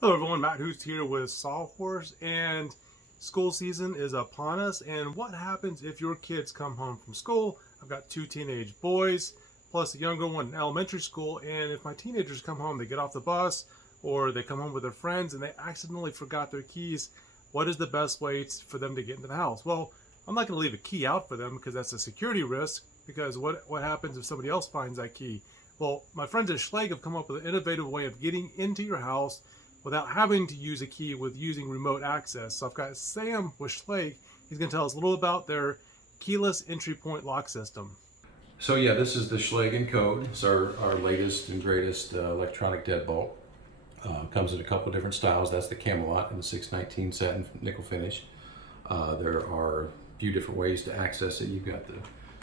Hello everyone, Matt Hoos here with Sawhorse, and school season is upon us. And what happens if your kids come home from school? I've got two teenage boys, plus a younger one in elementary school, and if my teenagers come home, they get off the bus or they come home with their friends and they accidentally forgot their keys, what is the best way for them to get into the house? Well, I'm not going to leave a key out for them because that's a security risk, because what happens if somebody else finds that key? Well, my friends at Schlage have come up with an innovative way of getting into your house without having to use a key with using remote access. So I've got Sam with Schlage. He's going to tell us a little about their keyless entry point lock system. So yeah, this is the Schlage Encode. It's our latest and greatest electronic deadbolt. Comes in a couple of different styles. That's the Camelot in the 619 satin nickel finish. There are a few different ways to access it. You've got the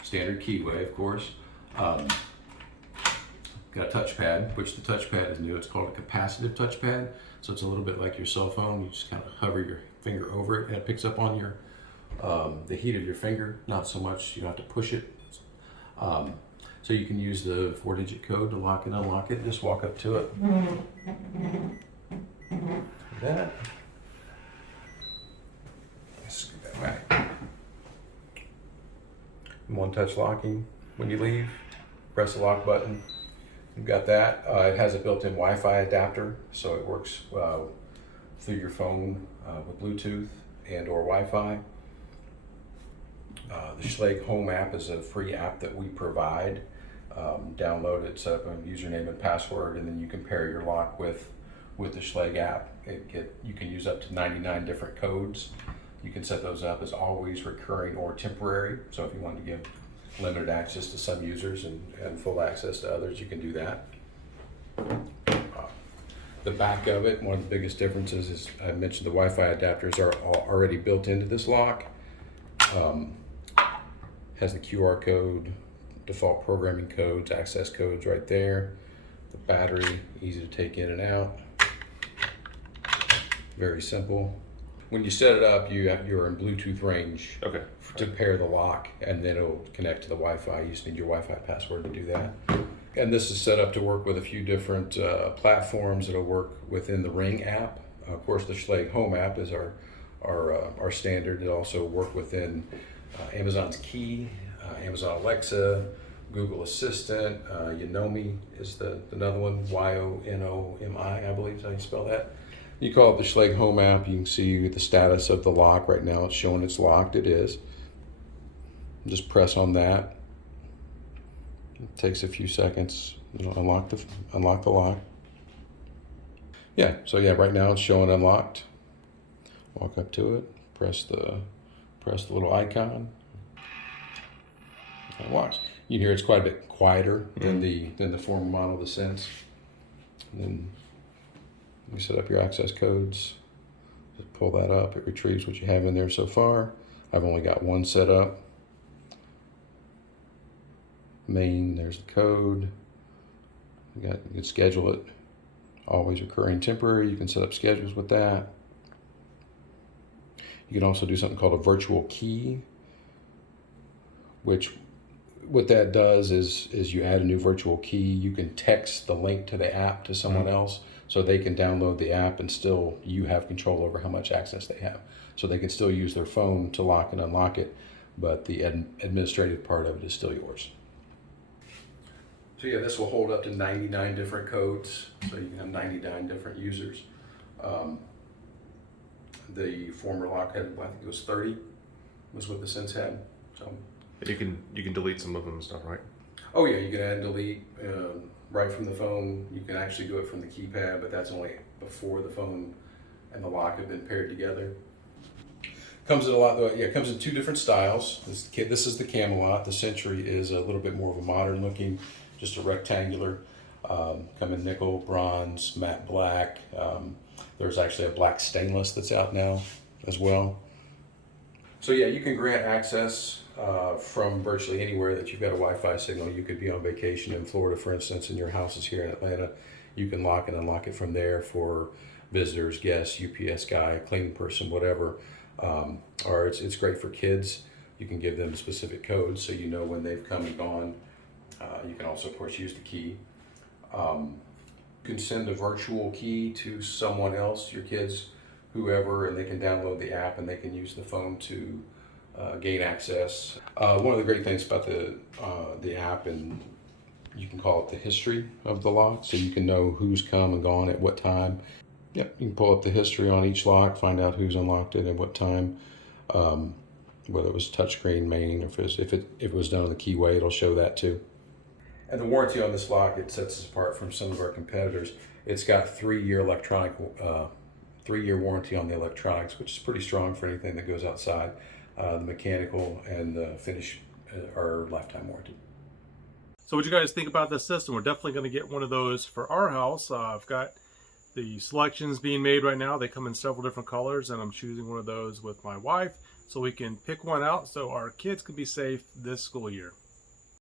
standard keyway, of course. Got a touchpad, which the touchpad is new. It's called a capacitive touchpad. So it's a little bit like your cell phone. You just kind of hover your finger over it and it picks up on your the heat of your finger. Not so much, you don't have to push it. So you can use the 4-digit code to lock and unlock it. Just walk up to it. Like that. Scoot that back. One touch locking when you leave. Press the lock button. You've got that. It has a built-in Wi-Fi adapter, so it works through your phone with Bluetooth and or Wi-Fi. The Schlage Home app is a free app that we provide. Download it, set up a username and password, and then you can pair your lock with the Schlage app. You can use up to 99 different codes. You can set those up as always, recurring, or temporary. So if you want to give limited access to some users and full access to others, you can do that. The back of it, one of the biggest differences is, I mentioned the Wi-Fi adapters are already built into this lock. Has the QR code, default programming codes, access codes right there. The battery, easy to take in and out. Very simple. When you set it up, you're in Bluetooth range to pair the lock, and then it'll connect to the Wi-Fi. You just need your Wi-Fi password to do that. And this is set up to work with a few different platforms. It'll work within the Ring app. Of course, the Schlage Home app is our standard. It'll also work within Amazon's Key, Amazon Alexa, Google Assistant. Yonomi is another one. Yonomi, I believe is how you spell that. You call it the Schlage Home app. You can see the status of the lock right now. It's showing it's locked. It is. Just press on that. It takes a few seconds. It'll unlock the lock. Yeah. So yeah, right now it's showing unlocked. Walk up to it. Press the little icon. It locks. You can hear it's quite a bit quieter than the former model, the Sense. And then you set up your access codes. Just pull that up. It retrieves what you have in there so far. I've only got one set up. Main, there's the code. You can schedule it. Always recurring, temporary. You can set up schedules with that. You can also do something called a virtual key, which what that does is you add a new virtual key. You can text the link to the app to someone else, so they can download the app and still you have control over how much access they have. So they can still use their phone to lock and unlock it, but the administrative part of it is still yours. So yeah, this will hold up to 99 different codes, so you can have 99 different users. The former lock had, I think it was 30, was what the Sense had. So you can delete some of them and stuff, right? oh yeah, you can add and delete right from the phone. You can actually do it from the keypad, but that's only before the phone and the lock have been paired together. Comes in it comes in two different styles. This is the Camelot. The Century is a little bit more of a modern looking, just a rectangular. Come in nickel, bronze, matte black. There's actually a black stainless that's out now as well. So yeah, you can grant access from virtually anywhere that you've got a Wi-Fi signal. You could be on vacation in Florida, for instance, and your house is here in Atlanta. You can lock and unlock it from there for visitors, guests, UPS guy, cleaning person, whatever. Or it's great for kids. You can give them specific codes so you know when they've come and gone. You can also, of course, use the key. can send a virtual key to someone else, your kids, whoever, and they can download the app and they can use the phone to gain access. One of the great things about the app, and you can call it the history of the lock, so you can know who's come and gone at what time. Yep, you can pull up the history on each lock, find out who's unlocked it at what time, whether it was touchscreen main, or if it was done on the keyway, it'll show that too. And the warranty on this lock, it sets us apart from some of our competitors. It's got 3-year electronic, 3-year warranty on the electronics, which is pretty strong for anything that goes outside. The mechanical and the finish are lifetime warranty. So what you guys think about this system? We're definitely going to get one of those for our house. I've got the selections being made right now. They come in several different colors, and I'm choosing one of those with my wife so we can pick one out so our kids can be safe this school year.